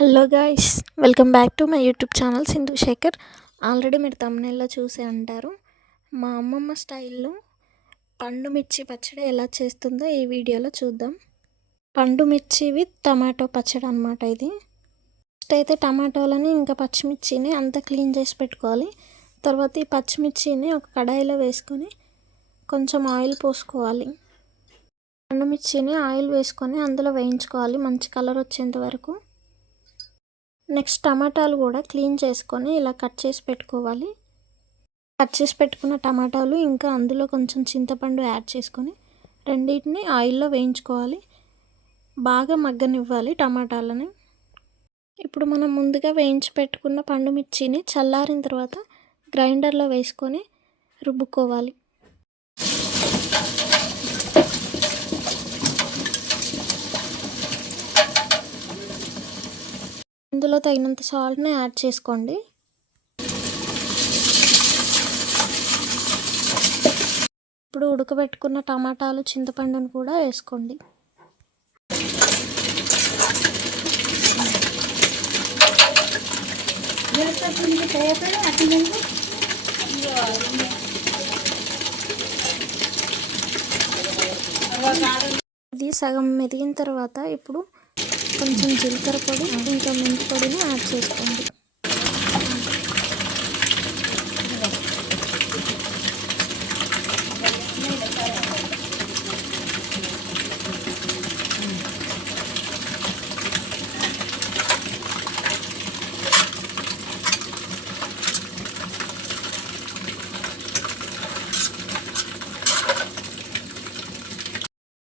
Hello guys, welcome back to my YouTube channel Sindhu Shekhar. Already మీరు తమ్మునేల్లో చూసే అంటారు. మా అమ్మమ్మ స్టైల్లో పండు మిర్చి పచ్చడి ఎలా చేస్తుందో ఈ వీడియోలో చూద్దాం. పండు మిర్చి విత్ టమాటో పచ్చడి అనమాట ఇది. ఫస్ట్ అయితే టమాటోలని ఇంకా పచ్చిమిర్చిని అంతా క్లీన్ చేసి పెట్టుకోవాలి. తర్వాత ఈ పచ్చిమిర్చిని ఒక కడాయిలో వేసుకొని కొంచెం ఆయిల్ పోసుకోవాలి. పండు మిర్చిని ఆయిల్ వేసుకొని అందులో వేయించుకోవాలి మంచి కలర్ వచ్చేంత వరకు. నెక్స్ట్ టమాటాలు కూడా క్లీన్ చేసుకొని ఇలా కట్ చేసి పెట్టుకోవాలి. కట్ చేసి పెట్టుకున్న టమాటాలు ఇంకా అందులో కొంచెం చింతపండు యాడ్ చేసుకొని రెండింటిని ఆయిల్లో వేయించుకోవాలి. బాగా మగ్గనివ్వాలి టమాటాలని. ఇప్పుడు మనం ముందుగా వేయించి పెట్టుకున్న పండు మిర్చిని చల్లారిన తర్వాత గ్రైండర్లో వేసుకొని రుబ్బుకోవాలి. ఇందులో తగినంత సాల్ట్ని యాడ్ చేసుకోండి. ఇప్పుడు ఉడకబెట్టుకున్న టమాటాలు చింతపండును కూడా వేసుకోండి. ఇది సగం మెదిగిన తర్వాత ఇప్పుడు కొంచెం జీలకర్ర పొడి ఇంకా మెంతి పొడిని యాడ్ చేసుకోండి.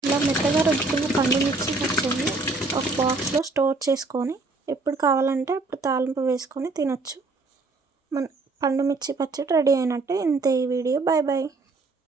ఇలా మెత్తగా రుబ్బుకున్న పండు మిర్చి పచ్చడిని ఒక బాక్స్లో స్టోర్ చేసుకొని ఎప్పుడు కావాలంటే అప్పుడు తాలింపు వేసుకొని తినొచ్చు. మన పండు మిర్చి పచ్చడి రెడీ అయినట్టే. ఇంతే ఈ వీడియో. Bye bye.